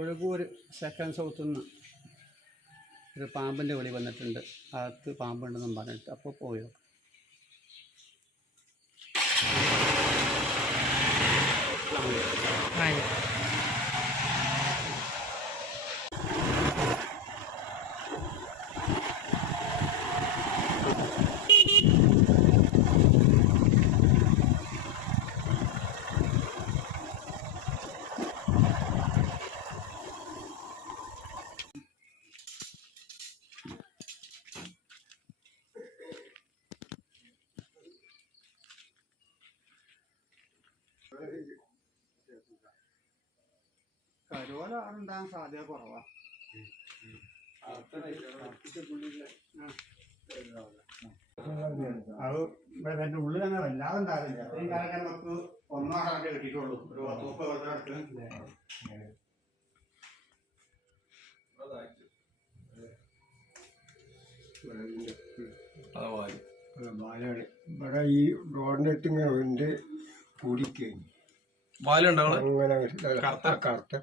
Ozhukur second സൗത്തിൽ നിന്ന് ഒരു പാമ്പിന്റെ വിളി വന്നിട്ടുണ്ട്. അകത്ത് പാമ്പുണ്ടെന്നും പറഞ്ഞിട്ട് അപ്പോൾ പോയോ കരോല ഉണ്ടാകാൻ സാധ്യത കുറവാ. അത് എന്റെ ഉള്ളിൽ തന്നെ വല്ലാതെ ഉണ്ടാകില്ല അത്രയും കാലം നമുക്ക് ഒന്നോ ആറേ കിട്ടിയിട്ടുള്ളൂ. ഒരു പത്ത് മുപ്പത് ബാലാണ് ഇവിടെ ഈ റോഡിനെട്ട് ഇങ്ങനെ ഉണ്ട് കൂടിക്കഴിഞ്ഞു കറുത്ത?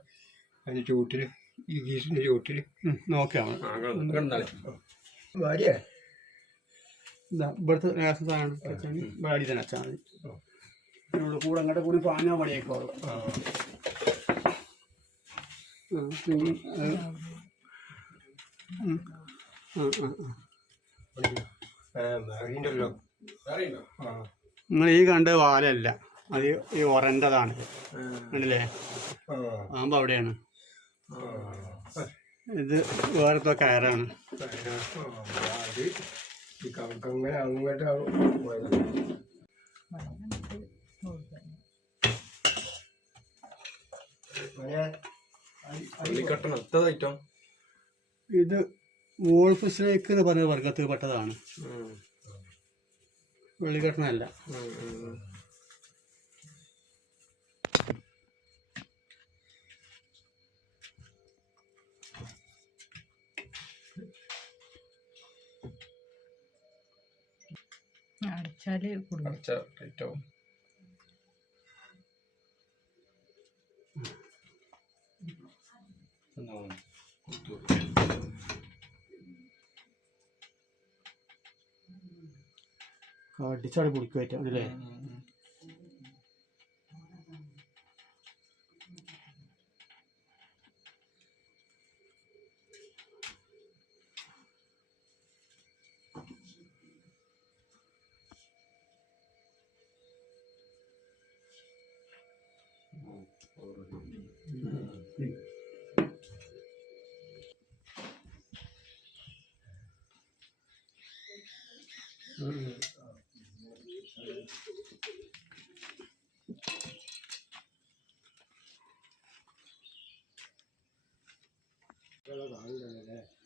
അതിന്റെ ചുവട്ടിൽ ഈ ഗീസിന്റെ ചുവട്ടിൽ. നോക്കിയാണ് ഭാര്യ ഇവിടുത്തെ രഹസ്യ സാധനം അടി തന്നെ വെച്ചാൽ മതി ഇവിടെ കൂടെ അങ്ങോട്ട് കൂടി പാഞ്ഞാൽ ആ. നിങ്ങൾ ഈ കണ്ട വാലല്ല. അത് ഈ ഒറന്റെതാണ് ആണല്ലേ ആ. അവിടെയാണ്. ഇത് വേറത്തെ കയറാണ്. അങ്ങോട്ട് ഇത് വോൾഫ് സ്നേക്ക് എന്ന് പറഞ്ഞ വർഗത്തിൽ പെട്ടതാണ് വെള്ളിക്കെട്ടനല്ല. അടിച്ചാൽ കുടുങ്ങും അടച്ച ഐറ്റവും. അടിച്ചാടി പിടിക്കുമായിട്ട് അല്ലേ?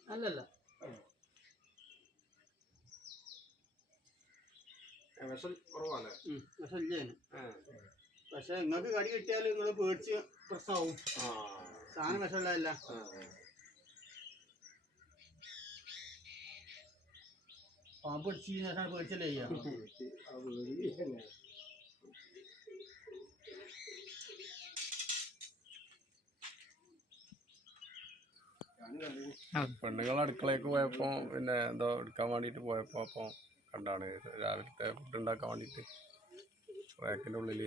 അല്ലല്ല കുറവാല്ലേ പക്ഷെ ഇല്ലേ പക്ഷെ നിങ്ങൾക്ക് കടി കിട്ടിയാൽ നിങ്ങൾ പേടിച്ച് പ്രശ്നമാവും. സാധനം വിഷമുള്ളതല്ല പാമ്പ് പിടിച്ച് കഴിഞ്ഞാൽ പേടിച്ചല്ലേ ചെയ്യാം? പെണ്ണുങ്ങൾ അടുക്കളയ്ക്ക് പോയപ്പോ പിന്നെ എന്തോ എടുക്കാൻ വേണ്ടിട്ട് പോയപ്പോ അപ്പൊ കണ്ടാണ് രാവിലത്തെ ഫുഡ് ഉണ്ടാക്കാൻ വേണ്ടിട്ട് റാക്കിന്റെ ഉള്ളിൽ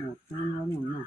もったいなもんな。